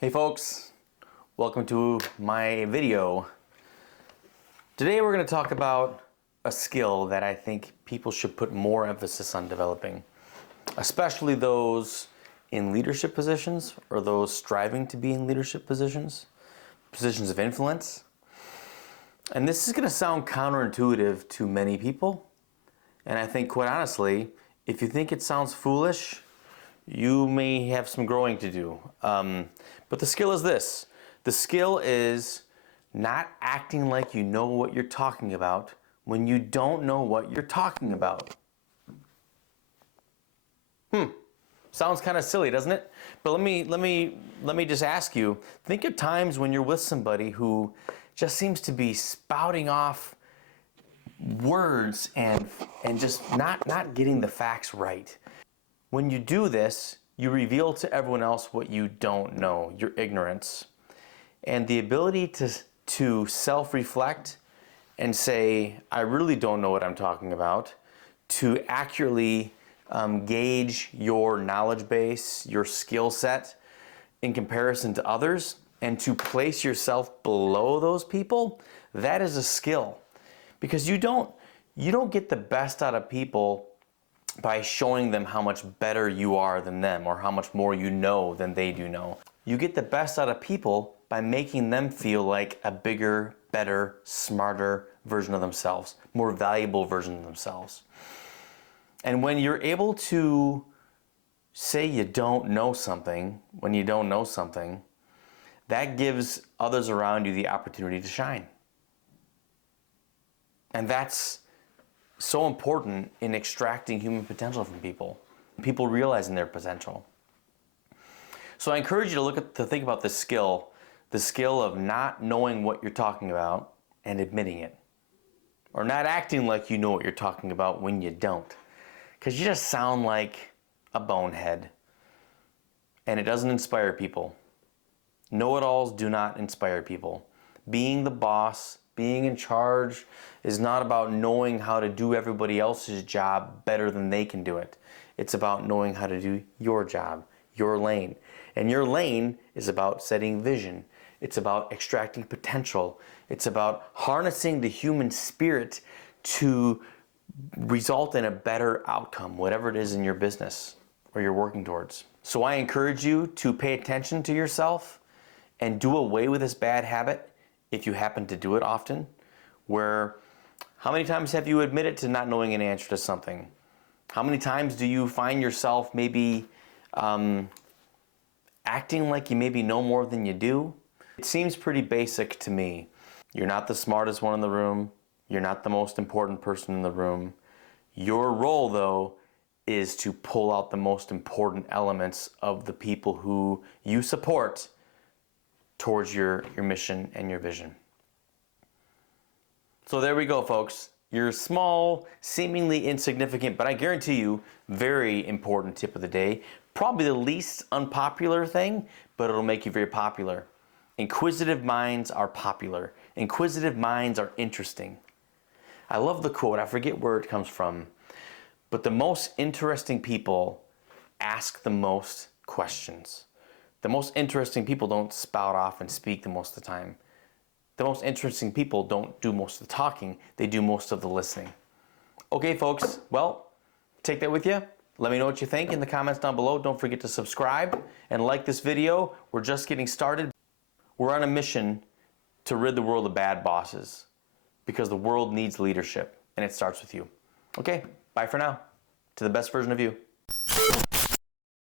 Hey folks, welcome to my video. Today we're going to talk about a skill that I think people should put more emphasis on developing, especially those in leadership positions or those striving to be in leadership positions of influence. And this is going to sound counterintuitive to many people. And I think, quite honestly, if you think it sounds foolish, you may have some growing to do. But the skill is this. The skill is not acting like you know what you're talking about when you don't know what you're talking about. Sounds kind of silly, doesn't it? But let me just ask you, think of times when you're with somebody who just seems to be spouting off words and just not getting the facts right. When you do this, you reveal to everyone else what you don't know, your ignorance. And the ability to self-reflect and say, I really don't know what I'm talking about, to accurately gauge your knowledge base, your skill set in comparison to others, and to place yourself below those people, that is a skill. Because you don't get the best out of people by showing them how much better you are than them or how much more you know than they do know. You get the best out of people by making them feel like a bigger, better, smarter version of themselves, more valuable version of themselves. And when you're able to say you don't know something, when you don't know something, that gives others around you the opportunity to shine. And that's so important in extracting human potential from people realizing their potential. So I encourage you to think about this skill, the skill of not knowing what you're talking about and admitting it, or not acting like you know what you're talking about when you don't, because you just sound like a bonehead, and it doesn't inspire people. Know-it-alls do not inspire people. Being the boss, being in charge is not about knowing how to do everybody else's job better than they can do it. It's about knowing how to do your job, your lane. And your lane is about setting vision. It's about extracting potential. It's about harnessing the human spirit to result in a better outcome, whatever it is in your business or you're working towards. So I encourage you to pay attention to yourself and do away with this bad habit if you happen to do it often, where how many times have you admitted to not knowing an answer to something? How many times do you find yourself maybe acting like you maybe know more than you do? It seems pretty basic to me. You're not the smartest one in the room. You're not the most important person in the room. Your role, though, is to pull out the most important elements of the people who you support towards your mission and your vision. So there we go, folks. Your small, seemingly insignificant, but I guarantee you, very important tip of the day. Probably the least unpopular thing, but it'll make you very popular. Inquisitive minds are popular. Inquisitive minds are interesting. I love the quote. I forget where it comes from. But the most interesting people ask the most questions. The most interesting people don't spout off and speak the most of the time. The most interesting people don't do most of the talking, they do most of the listening. Okay, folks, well, take that with you. Let me know what you think in the comments down below. Don't forget to subscribe and like this video. We're just getting started. We're on a mission to rid the world of bad bosses because the world needs leadership, and it starts with you. Okay, bye for now. To the best version of you.